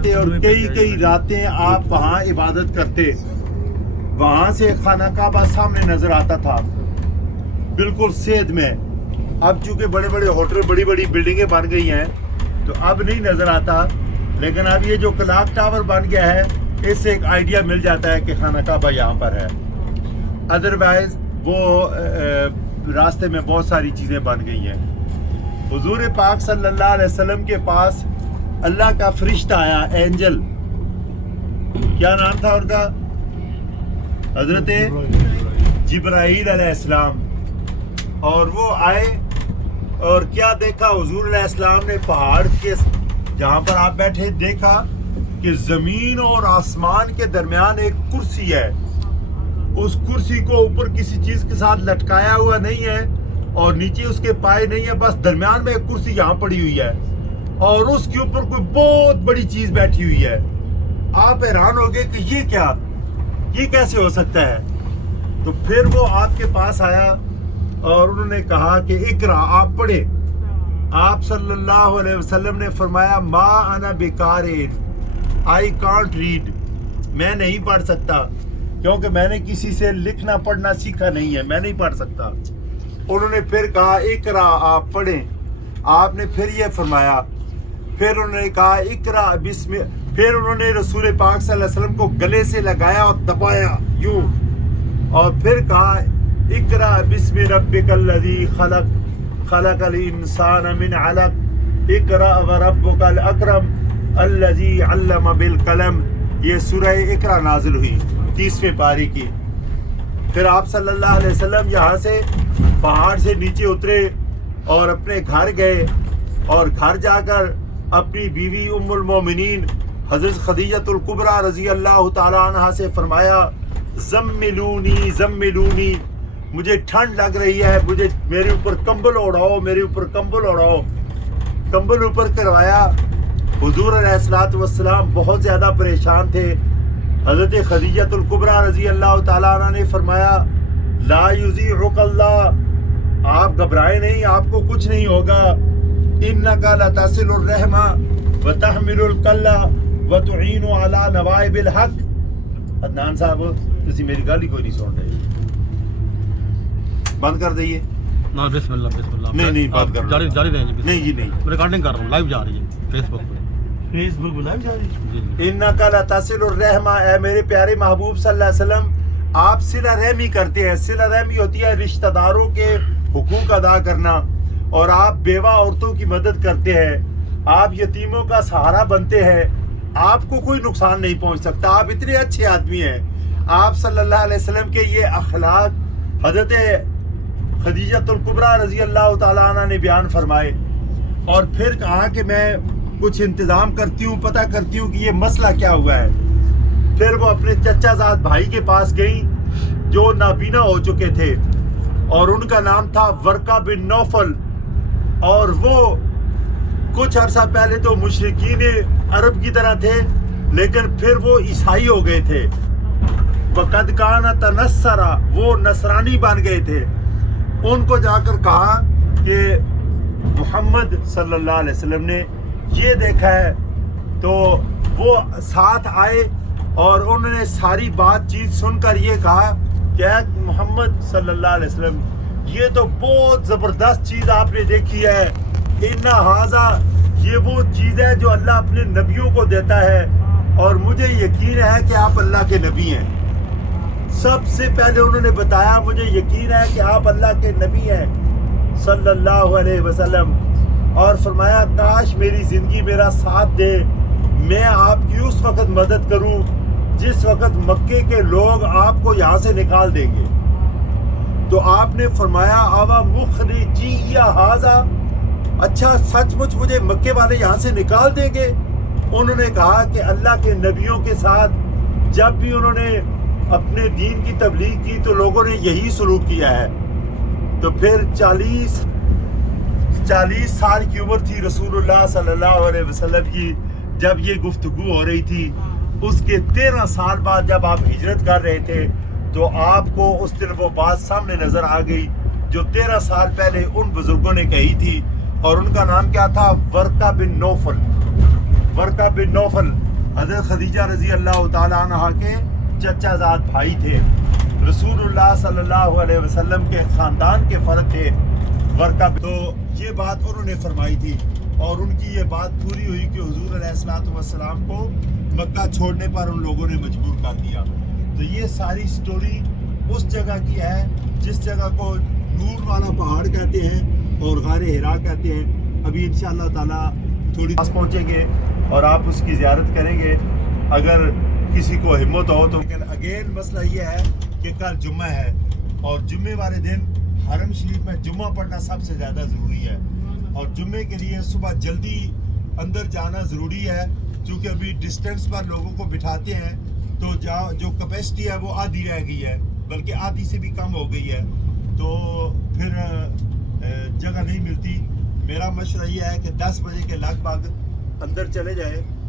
اور کئی کئی راتیں آپ وہاں عبادت کرتے. وہاں سے خانہ کعبہ سامنے نظر آتا تھا بالکل سید میں. اب چونکہ بڑے بڑے ہوٹل بڑی بڑی بلڈنگیں بن گئی ہیں تو اب نہیں نظر آتا، لیکن اب یہ جو کلاک ٹاور بن گیا ہے اس سے ایک آئیڈیا مل جاتا ہے کہ خانہ کعبہ یہاں پر ہے. ادروائز وہ راستے میں بہت ساری چیزیں بن گئی ہیں. حضور پاک صلی اللہ علیہ وسلم کے پاس اللہ کا فرشتہ آیا، اینجل. کیا نام تھا ان کا؟ حضرت جبرائیل علیہ السلام. اور وہ آئے اور کیا دیکھا؟ حضور علیہ السلام نے پہاڑ کے جہاں پر آپ بیٹھے دیکھا کہ زمین اور آسمان کے درمیان ایک کرسی ہے. اس کرسی کو اوپر کسی چیز کے ساتھ لٹکایا ہوا نہیں ہے اور نیچے اس کے پائے نہیں ہے، بس درمیان میں ایک کرسی یہاں پڑی ہوئی ہے اور اس کے اوپر کوئی بہت بڑی چیز بیٹھی ہوئی ہے. آپ حیران ہو گئے کہ یہ کیا، یہ کیسے ہو سکتا ہے؟ تو پھر وہ آپ کے پاس آیا اور انہوں نے کہا کہ اقرا، آپ پڑھے. آپ صلی اللہ علیہ وسلم نے فرمایا ما انا بقارئ، آئی کانٹ ریڈ، میں نہیں پڑھ سکتا کیونکہ میں نے کسی سے لکھنا پڑھنا سیکھا نہیں ہے، میں نہیں پڑھ سکتا. انہوں نے پھر کہا اقرا، آپ پڑھیں. آپ نے پھر یہ فرمایا. پھر انہوں نے کہا اقرا بسم، پھر انہوں نے رسول پاک صلی اللہ علیہ وسلم کو گلے سے لگایا اور دبایا یوں، اور پھر کہا اقرا بسم ربک الذی خلق، خلق الانسان من علق، اقرا وربک الاکرم الذی علم بالقلم. یہ سورہ اقرا نازل ہوئی 30ویں پاری کی. پھر آپ صلی اللہ علیہ وسلم یہاں سے پہاڑ سے نیچے اترے اور اپنے گھر گئے اور گھر جا کر اپنی بیوی ام المومنین حضرت خدیجۃ الکبریٰ رضی اللہ تعالیٰ عنہا سے فرمایا زملونی زملونی، مجھے ٹھنڈ لگ رہی ہے، مجھے میرے اوپر کمبل اوڑھاؤ، میرے اوپر کمبل اوڑھاؤ. کمبل اوپر کروایا. حضور علیہ السلام بہت زیادہ پریشان تھے. حضرت خدیجۃ الکبریٰ رضی اللہ تعالیٰ عنہ نے فرمایا لا یضیعک اللہ، آپ گھبرائے نہیں، آپ کو کچھ نہیں ہوگا. انک لتصل الرحم وتحمل الکلہ وتعین علی نوائب الحق. عدنان صاحب تسی میری گل ہی کوئی نہیں سن رہے، بند کر دئیے. بسم اللہ بسم اللہ. نہیں بند کر جاری رہیں جی. نہیں جی نہیں، میں ریکارڈنگ کر رہا ہوں، لائیو جا رہی ہے فیس بک پہ. فیس بک لائیو جا رہی ہے. انک لتصل الرحم، اے میرے پیارے محبوب صلی اللہ علیہ وسلم آپ صلہ رحمی کرتے ہیں. صلہ رحمی ہوتی ہے رشتہ داروں کے حقوق ادا کرنا، اور آپ بیوہ عورتوں کی مدد کرتے ہیں، آپ یتیموں کا سہارا بنتے ہیں. آپ کو کوئی نقصان نہیں پہنچ سکتا، آپ اتنے اچھے آدمی ہیں. آپ صلی اللہ علیہ وسلم کے یہ اخلاق حضرت خدیجۃ الکبریٰ رضی اللہ تعالیٰ عنہ نے بیان فرمائے. اور پھر کہا کہ میں کچھ انتظام کرتی ہوں، پتہ کرتی ہوں کہ یہ مسئلہ کیا ہوا ہے. پھر وہ اپنے چچا زاد بھائی کے پاس گئیں جو نابینا ہو چکے تھے، اور ان کا نام تھا ورقہ بن نوفل. اور وہ کچھ عرصہ پہلے تو مشرکین عرب کی طرح تھے، لیکن پھر وہ عیسائی ہو گئے تھے. وقد کان تنصرا، وہ نصرانی بن گئے تھے. ان کو جا کر کہا کہ محمد صلی اللہ علیہ وسلم نے یہ دیکھا ہے. تو وہ ساتھ آئے اور انہوں نے ساری بات چیت سن کر یہ کہا کہ اے محمد صلی اللہ علیہ وسلم یہ تو بہت زبردست چیز آپ نے دیکھی ہے. اِنَّ هَذَا، یہ وہ چیز ہے جو اللہ اپنے نبیوں کو دیتا ہے، اور مجھے یقین ہے کہ آپ اللہ کے نبی ہیں. سب سے پہلے انہوں نے بتایا مجھے یقین ہے کہ آپ اللہ کے نبی ہیں صلی اللہ علیہ وسلم. اور فرمایا کاش میری زندگی میرا ساتھ دے، میں آپ کی اس وقت مدد کروں جس وقت مکے کے لوگ آپ کو یہاں سے نکال دیں گے. تو آپ نے فرمایا آوا مخرجی یا ہاذا، اچھا سچ مچ مجھے مکے والے یہاں سے نکال دیں گے؟ انہوں نے کہا کہ اللہ کے نبیوں کے ساتھ جب بھی انہوں نے اپنے دین کی تبلیغ کی تو لوگوں نے یہی سلوک کیا ہے. تو پھر 40 سال کی عمر تھی رسول اللہ صلی اللہ علیہ وسلم کی جب یہ گفتگو ہو رہی تھی. اس کے 13 سال بعد جب آپ ہجرت کر رہے تھے تو آپ کو اس دن وہ بات سامنے نظر آ گئی جو 13 سال پہلے ان بزرگوں نے کہی تھی. اور ان کا نام کیا تھا؟ ورقہ بن نوفل. ورقہ بن نوفل حضرت خدیجہ رضی اللہ تعالیٰ عنہ کے چچا زاد بھائی تھے، رسول اللہ صلی اللہ علیہ وسلم کے خاندان کے فرد تھے ورقہ۔ تو یہ بات انہوں نے فرمائی تھی اور ان کی یہ بات پوری ہوئی کہ حضور علیہ الصلوۃ والسلام کو مکہ چھوڑنے پر ان لوگوں نے مجبور کر دیا۔ تو یہ ساری سٹوری اس جگہ کی ہے جس جگہ کو نور والا پہاڑ کہتے ہیں اور غار حرا کہتے ہیں۔ ابھی انشاءاللہ تعالیٰ تھوڑی پاس پہنچیں گے اور آپ اس کی زیارت کریں گے اگر کسی کو ہمت ہو تو۔ لیکن اگین مسئلہ یہ ہے کہ کل جمعہ ہے اور جمعے والے دن حرم شریف میں جمعہ پڑھنا سب سے زیادہ ضروری ہے، اور جمعے کے لیے صبح جلدی اندر جانا ضروری ہے، چونکہ ابھی ڈسٹینس پر لوگوں کو بٹھاتے ہیں تو جو کیپیسٹی ہے وہ آدھی رہ گئی ہے، بلکہ آدھی سے بھی کم ہو گئی ہے، تو پھر جگہ نہیں ملتی۔ میرا مشورہ یہ ہے کہ 10 بجے کے لگ بھگ اندر چلے جائے